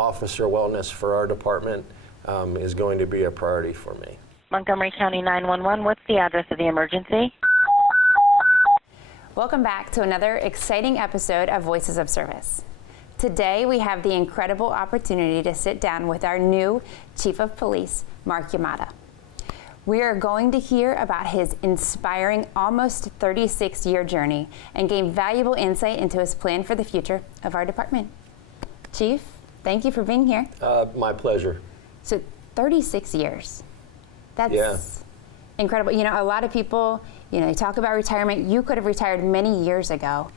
officer wellness for our department is going to be a priority for me. Montgomery County 911, what's the address of the emergency? Welcome back to another exciting episode of Voices of Service. Today we have the incredible opportunity to sit down with our new Chief of Police, Marc Yamada. We are going to hear about his inspiring almost 36-year journey and gain valuable insight into his plan for the future of our department. Chief, thank you for being here. My pleasure. So 36 years. That's incredible. You know, a lot of people, they talk about retirement. You could have retired many years ago.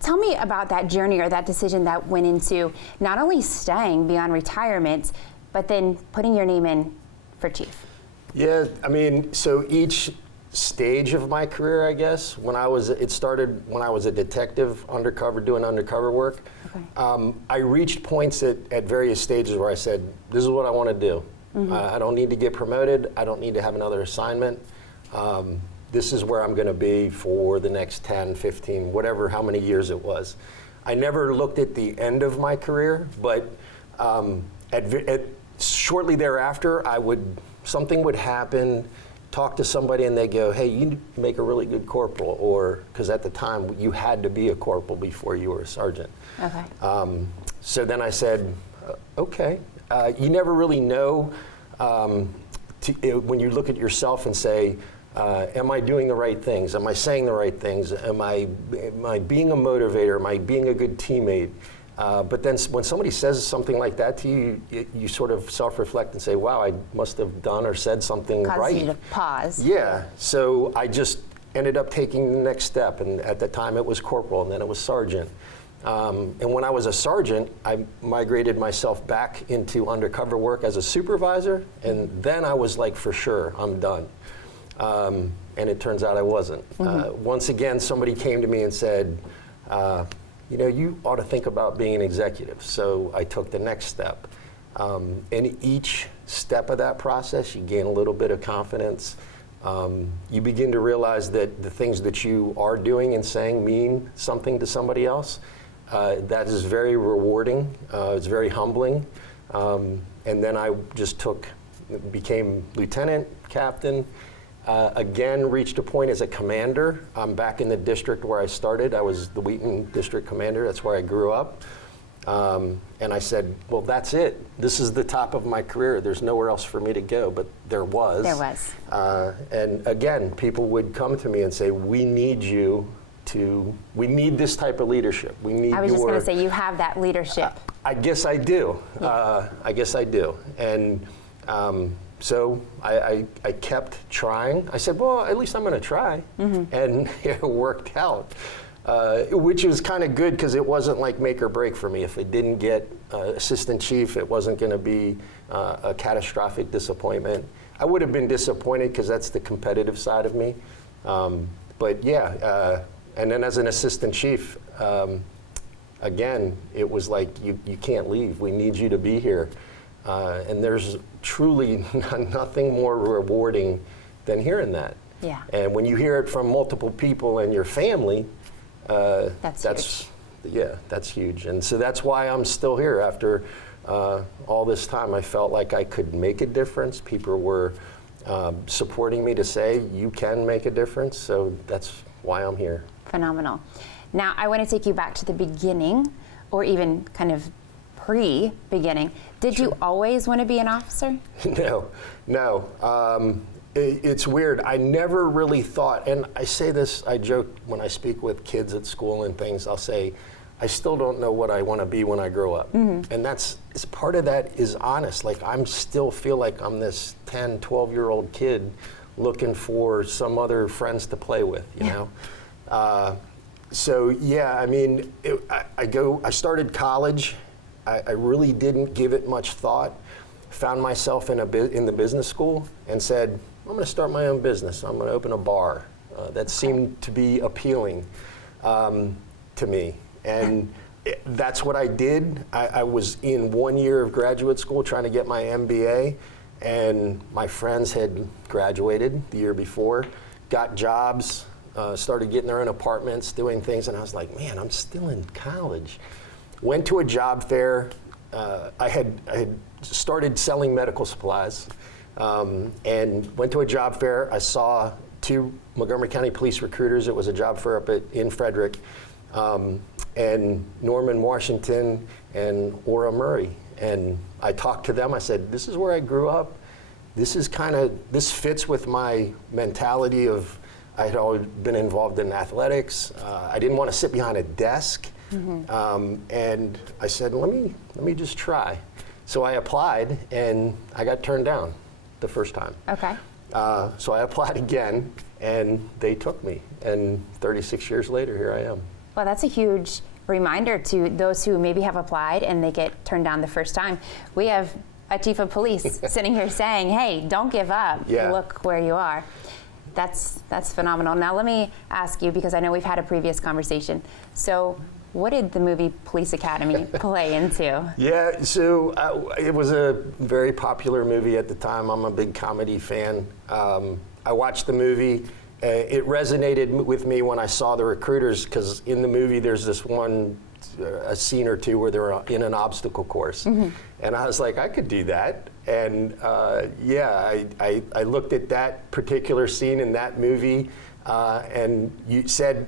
Tell me about that journey or that decision that went into not only staying beyond retirement, but then putting your name in for chief. Yeah, I mean, so each stage of my career, I guess, it started when I was a detective doing undercover work. Okay. I reached points at various stages where I said, this is what I want to do. Mm-hmm. I don't need to get promoted. I don't need to have another assignment. This is where I'm going to be for the next 10, 15, whatever, how many years it was. I never looked at the end of my career, but shortly thereafter, something would happen, talk to somebody, and they go, hey, you make a really good corporal, or, because at the time, you had to be a corporal before you were a sergeant. Okay. So then I said, okay. You never really know when you look at yourself and say, am I doing the right things? Am I saying the right things? Am I being a motivator? Am I being a good teammate? But then when somebody says something like that to you, you sort of self-reflect and say, wow, I must have done or said something right. Causes you to pause. Yeah, so I just ended up taking the next step, and at the time it was corporal, and then it was sergeant. And when I was a sergeant, I migrated myself back into undercover work as a supervisor, and then I was like, for sure, I'm done. And it turns out I wasn't. Mm-hmm. Once again, somebody came to me and said, you ought to think about being an executive. So I took the next step. In each step of that process, you gain a little bit of confidence. You begin to realize that the things that you are doing and saying mean something to somebody else. That is very rewarding. It's very humbling. And then I just became lieutenant, captain. Again, reached a point as a commander. I'm back in the district where I started. I was the Wheaton district commander. That's where I grew up. And I said, well, that's it. This is the top of my career. There's nowhere else for me to go, but there was. There was. And again, people would come to me and say, we need this type of leadership. I was just going to say, you have that leadership. I guess I do. Yeah. And so I kept trying. I said, well, at least I'm going to try. Mm-hmm. And it worked out, which was kind of good because it wasn't like make or break for me. If it didn't get assistant chief, it wasn't going to be a catastrophic disappointment. I would have been disappointed because that's the competitive side of me. But yeah, and then as an assistant chief, again, it was like, you can't leave. We need you to be here. And there's truly nothing more rewarding than hearing that. Yeah. And when you hear it from multiple people and your family, that's huge. Yeah, that's huge. And so that's why I'm still here after all this time. I felt like I could make a difference. People were supporting me to say, you can make a difference. So that's why I'm here. Phenomenal. Now, I want to take you back to the beginning, or even kind of pre-beginning. Did you always want to be an officer? No. It's weird. I never really thought, and I say this, I joke when I speak with kids at school and things, I'll say, I still don't know what I want to be when I grow up. Mm-hmm. And part of that is honest. Like, I still feel like I'm this 10, 12-year-old kid looking for some other friends to play with, you know? So yeah, I mean, I started college. I really didn't give it much thought. Found myself in the business school and said, I'm going to start my own business. I'm going to open a bar. That seemed to be appealing to me. And that's what I did. I was in 1 year of graduate school trying to get my MBA, and my friends had graduated the year before, got jobs, started getting their own apartments, doing things, and I was like, man, I'm still in college. Went to a job fair, I had started selling medical supplies and went to a job fair. I saw 2 Montgomery County Police recruiters. It was a job fair up in Frederick, and Norman Washington and Ora Murray. And I talked to them. I said, this is where I grew up. This fits with my mentality of, I had always been involved in athletics. I didn't want to sit behind a desk. And I said, let me just try. So I applied, and I got turned down the first time. Okay. So I applied again, and they took me. And 36 years later, here I am. Well, that's a huge reminder to those who maybe have applied and they get turned down the first time. We have a chief of police sitting here saying, hey, don't give up. Yeah. Look where you are. That's phenomenal. Now let me ask you, because I know we've had a previous conversation. So what did the movie Police Academy play into? Yeah, so it was a very popular movie at the time. I'm a big comedy fan. I watched the movie. It resonated with me when I saw the recruiters, because in the movie there's this one a scene or two where they're in an obstacle course. And I was like, I could do that. And I looked at that particular scene in that movie, and you said,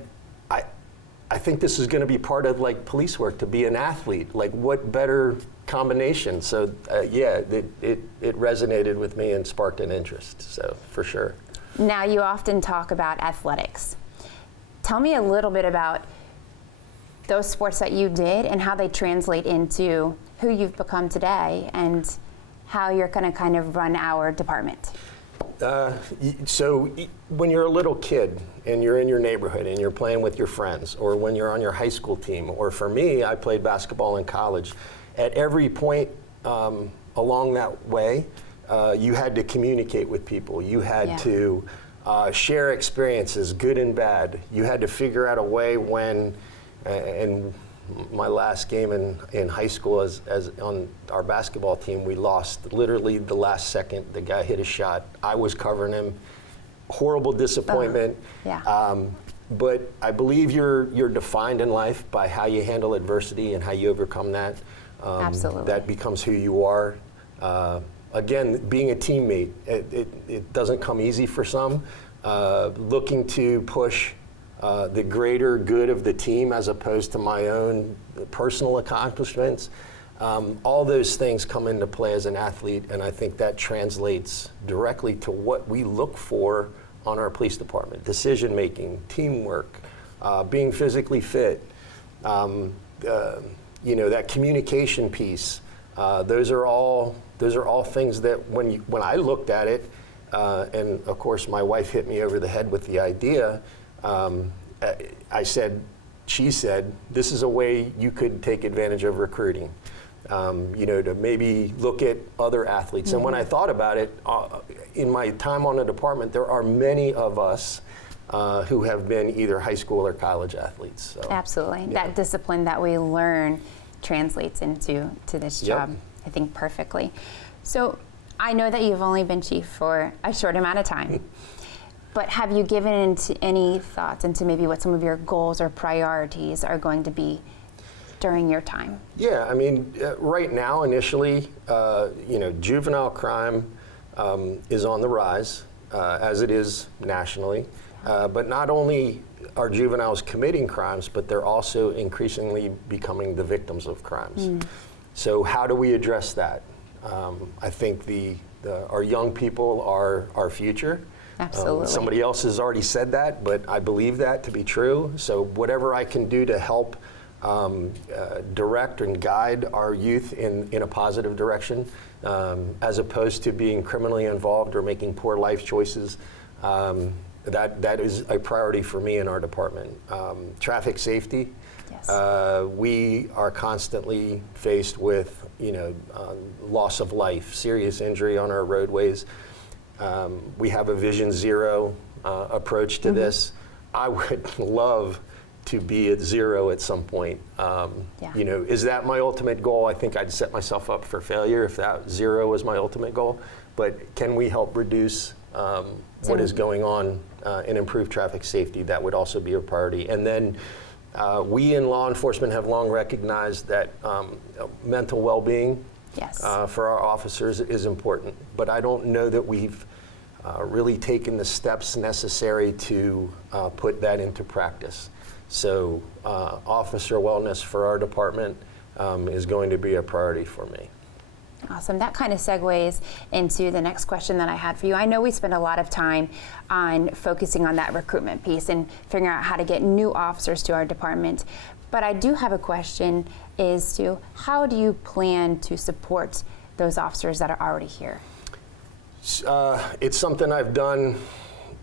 I think this is going to be part of like police work, to be an athlete. Like, what better combination? So it resonated with me and sparked an interest, so for sure. Now, you often talk about athletics. Tell me a little bit about those sports that you did and how they translate into who you've become today and how you're going to kind of run our department. So when you're a little kid and you're in your neighborhood and you're playing with your friends, or when you're on your high school team, or for me, I played basketball in college, at every point along that way, you had to communicate with people. You had to share experiences, good and bad. You had to figure out a way when, and my last game in high school as on our basketball team, we lost literally the last second. The guy hit a shot. I was covering him. Horrible disappointment. But I believe you're defined in life by how you handle adversity and how you overcome that. Absolutely. That becomes who you are. Again, being a teammate, it doesn't come easy for some. Looking to push the greater good of the team as opposed to my own personal accomplishments. All those things come into play as an athlete, and I think that translates directly to what we look for on our police department: decision making, teamwork, being physically fit, that communication piece. Those are all things that when I looked at it, and of course my wife hit me over the head with the idea. She said, this is a way you could take advantage of recruiting, to maybe look at other athletes. And when I thought about it, in my time on the department, there are many of us who have been either high school or college athletes. So, absolutely. That discipline that we learn translates into this job, I think, perfectly. So I know that you've only been chief for a short amount of time. But have you given any thoughts into maybe what some of your goals or priorities are going to be during your time? Yeah, I mean, right now, initially, juvenile crime is on the rise, as it is nationally. But not only are juveniles committing crimes, but they're also increasingly becoming the victims of crimes. So how do we address that? I think our young people are our future. Absolutely. Somebody else has already said that, but I believe that to be true. So whatever I can do to help direct and guide our youth in a positive direction, as opposed to being criminally involved or making poor life choices, that is a priority for me in our department. Traffic safety. Yes. We are constantly faced with loss of life, serious injury on our roadways. We have a Vision Zero approach to this. I would love to be at zero at some point. Is that my ultimate goal? I think I'd set myself up for failure if that zero was my ultimate goal. But can we help reduce what is going on and improve traffic safety? That would also be a priority. And then We in law enforcement have long recognized that mental well-being Yes. for our officers is important, but I don't know that we've really taken the steps necessary to put that into practice. So officer wellness for our department is going to be a priority for me. Awesome. That kind of segues into the next question that I had for you. I know we spend a lot of time on focusing on that recruitment piece and figuring out how to get new officers to our department. But I do have a question as to how do you plan to support those officers that are already here? It's something I've done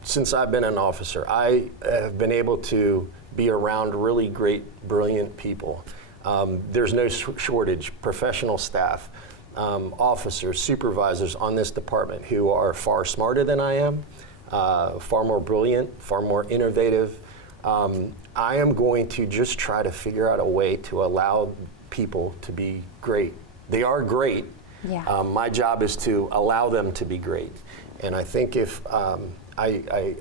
since I've been an officer. I have been able to be around really great, brilliant people. There's no shortage, professional staff, officers, supervisors on this department who are far smarter than I am, far more brilliant, far more innovative. I am going to just try to figure out a way to allow people to be great. They are great. Yeah. My job is to allow them to be great. And I think if I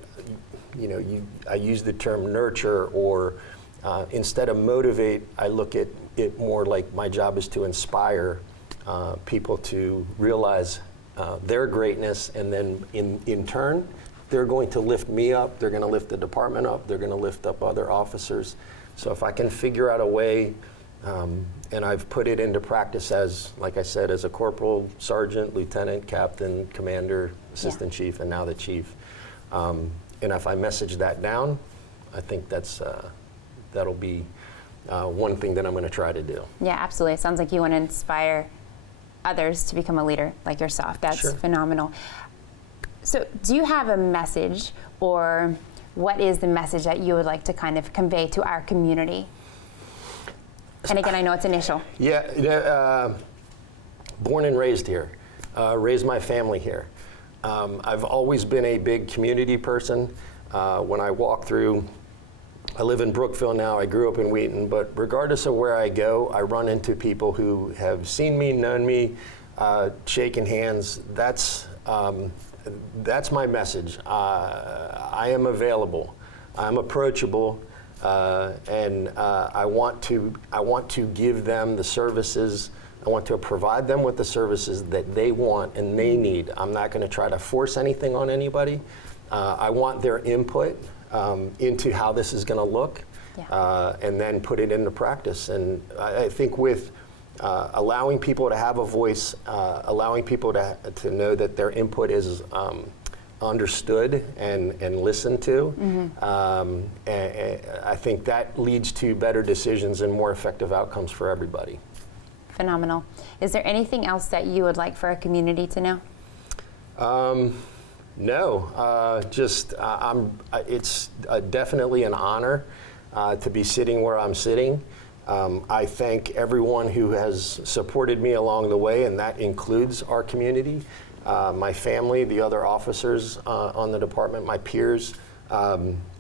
use the term nurture, or instead of motivate, I look at it more like my job is to inspire people to realize their greatness, and then in turn, they're going to lift me up, they're going to lift the department up, they're going to lift up other officers. So if I can figure out a way, and I've put it into practice as, like I said, as a corporal, sergeant, lieutenant, captain, commander, assistant chief, and now the chief. And if I message that down, I think that'll be one thing that I'm going to try to do. Yeah, absolutely. It sounds like you want to inspire others to become a leader like yourself. That's Sure. phenomenal. So do you have a message, or what is the message that you would like to kind of convey to our community? And again, I know it's initial. Yeah, born and raised here, raised my family here. I've always been a big community person. When I walk through, I live in Brookville now, I grew up in Wheaton, but regardless of where I go, I run into people who have seen me, known me, shaken hands. That's my message. I am available. I'm approachable. And I want to give them the services. I want to provide them with the services that they want and they need. I'm not going to try to force anything on anybody. I want their input into how this is going to look, and then put it into practice. And I think with allowing people to have a voice, allowing people to know that their input is understood and listened to, and I think that leads to better decisions and more effective outcomes for everybody. Phenomenal. Is there anything else that you would like for our community to know? No, it's definitely an honor to be sitting where I'm sitting. I thank everyone who has supported me along the way, and that includes our community. My family, the other officers on the department, my peers.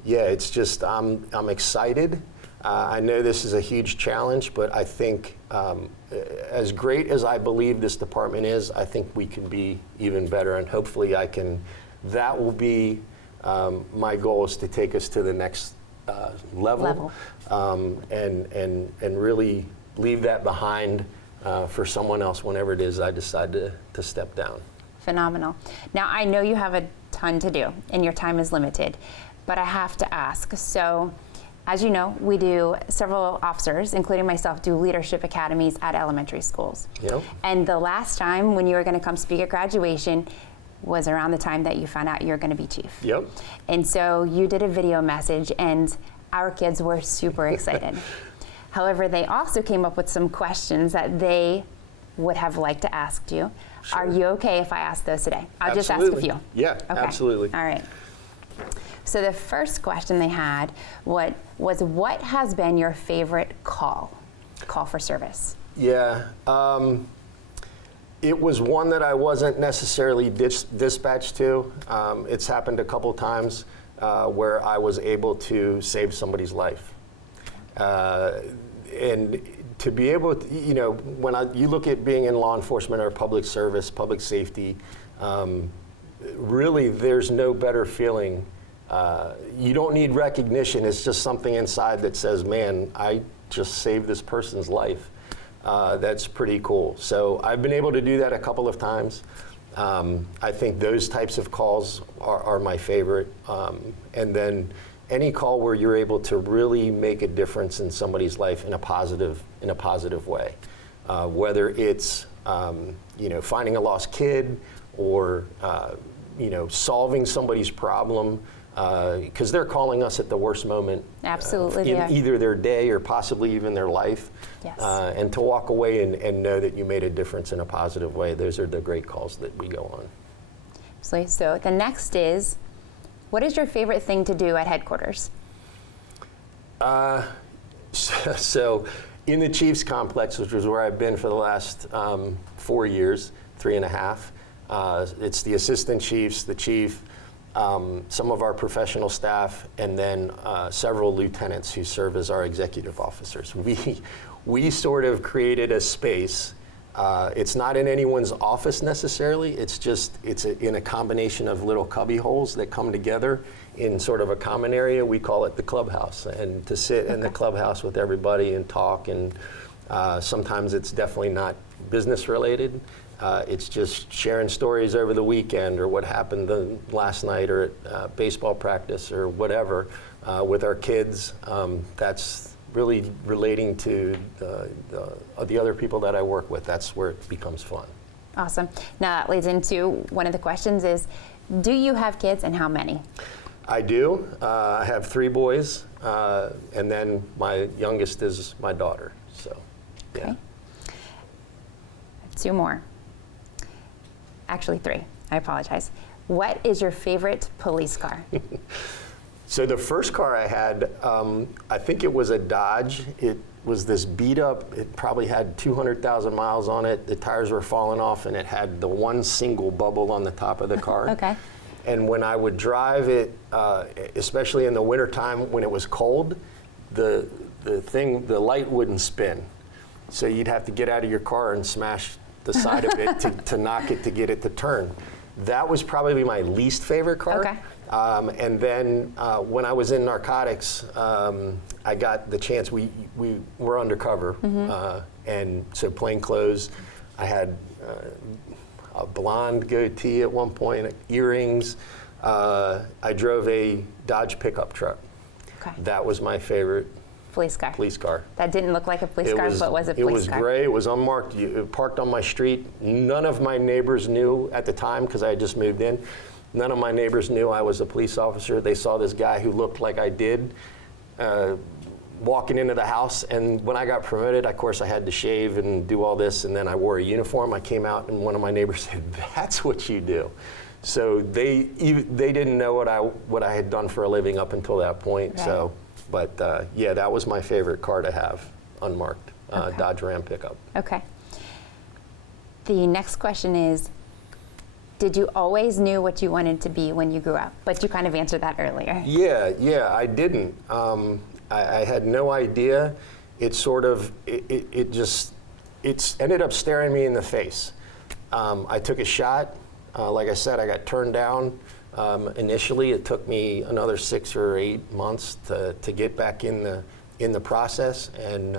It's just, I'm excited. I know this is a huge challenge, but I think as great as I believe this department is, I think we can be even better, and hopefully that will be my goal, is to take us to the next level. And really leave that behind for someone else whenever it is I decide to step down. Phenomenal. Now, I know you have a ton to do and your time is limited, but I have to ask. So, as you know, we do, several officers, including myself, do leadership academies at elementary schools. Yep. And the last time when you were going to come speak at graduation was around the time that you found out you were going to be chief. Yep. And so you did a video message, and our kids were super excited. However, they also came up with some questions that they would have liked to ask you. Sure. Are you okay if I ask those today? I'll just ask a few. Yeah, okay. Absolutely. All right. So the first question they had was what has been your favorite call for service? Yeah. It was one that I wasn't necessarily dispatched to. It's happened a couple times where I was able to save somebody's life. And to be able to, when you look at being in law enforcement or public service, public safety, really there's no better feeling you don't need recognition. It's just something inside that says, man, I just saved this person's life. That's pretty cool. So I've been able to do that a couple of times. I think those types of calls are my favorite. And then any call where you're able to really make a difference in somebody's life in a positive way, whether it's finding a lost kid or solving somebody's problem, because they're calling us at the worst moment. Absolutely, in either their day or possibly even their life. Yes. And to walk away and know that you made a difference in a positive way, those are the great calls that we go on. Absolutely. So the next is, what is your favorite thing to do at headquarters? So in the Chiefs complex, which is where I've been for the last 4 years, 3.5, it's the assistant chiefs, the chief, some of our professional staff, and then several lieutenants who serve as our executive officers. We sort of created a space. It's not in anyone's office necessarily. It's in a combination of little cubby holes that come together in sort of a common area. We call it the clubhouse, and to sit in the clubhouse with everybody and talk. And sometimes it's definitely not business related. It's just sharing stories over the weekend or what happened last night or at baseball practice or whatever with our kids. That's really relating to the other people that I work with. That's where it becomes fun. Awesome. Now that leads into one of the questions is, do you have kids and how many? I do. I have 3 boys, and then my youngest is my daughter. So, yeah. Okay. 2 more. Actually 3. I apologize. What is your favorite police car? So the first car I had, I think it was a Dodge. It was this beat up, it probably had 200,000 miles on it. The tires were falling off and it had the one single bubble on the top of the car. Okay. And when I would drive it, especially in the wintertime when it was cold, the light wouldn't spin. So you'd have to get out of your car and smash the side of it to knock it to get it to turn. That was probably my least favorite car. Okay. And then when I was in narcotics, I got the chance. We were undercover, and so plain clothes. I had a blonde goatee at one point, earrings. I drove a Dodge pickup truck. Okay. That was my favorite Police car. police car. That didn't look like a police car, but was a police car. It was gray. It was unmarked. It parked on my street. None of my neighbors knew at the time because I had just moved in. None of my neighbors knew I was a police officer. They saw this guy who looked like I did walking into the house. And when I got promoted, of course, I had to shave and do all this. And then I wore a uniform. I came out, and one of my neighbors said, "That's what you do." So they didn't know what I had done for a living up until that point. Right. So, but yeah, that was my favorite car to have, unmarked, Okay. Dodge Ram pickup. Okay. The next question is, did you always knew what you wanted to be when you grew up? But you kind of answered that earlier. Yeah, I didn't. I had no idea. It sort of, it's ended up staring me in the face. I took a shot. Like I said, I got turned down. Initially, it took me another 6 or 8 months to get back in the process, and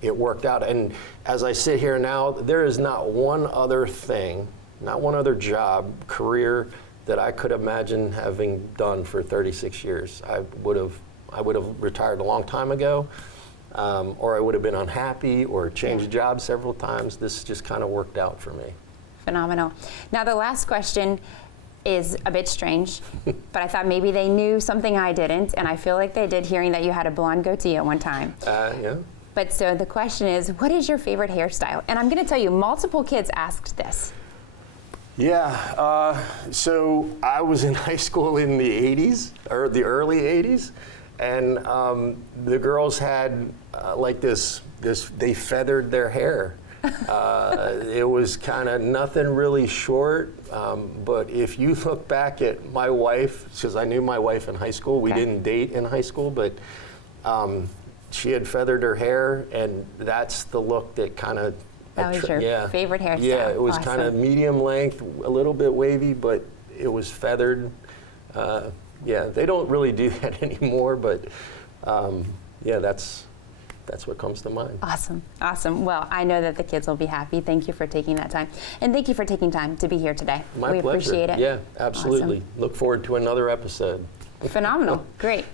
it worked out. And as I sit here now, there is not one other thing, not one other job, career that I could imagine having done for 36 years. I would have retired a long time ago, or I would have been unhappy or changed jobs several times. This just kind of worked out for me. Phenomenal. Now the last question is a bit strange, but I thought maybe they knew something I didn't, and I feel like they did, hearing that you had a blonde goatee at one time. Yeah. But so the question is, what is your favorite hairstyle? And I'm going to tell you, multiple kids asked this. Yeah, so I was in high school in the 80s, or the early 80s, and the girls had like this, they feathered their hair. It was kind of nothing really short, but if you look back at my wife, because I knew my wife in high school, we didn't date in high school, but she had feathered her hair, and that's the look that kind of... That was your favorite hairstyle. Yeah, it was awesome. kind of medium length, a little bit wavy, but it was feathered. Yeah, they don't really do that anymore, but yeah, that's what comes to mind. Awesome, awesome. Well, I know that the kids will be happy. Thank you for taking that time. And thank you for taking time to be here today. My we pleasure. appreciate it. Yeah, absolutely. Awesome. Look forward to another episode. Phenomenal, great.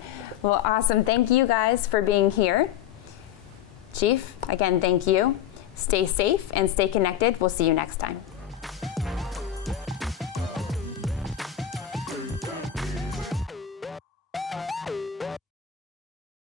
Well, awesome. Thank you guys for being here. Chief, again, thank you. Stay safe and stay connected. We'll see you next time.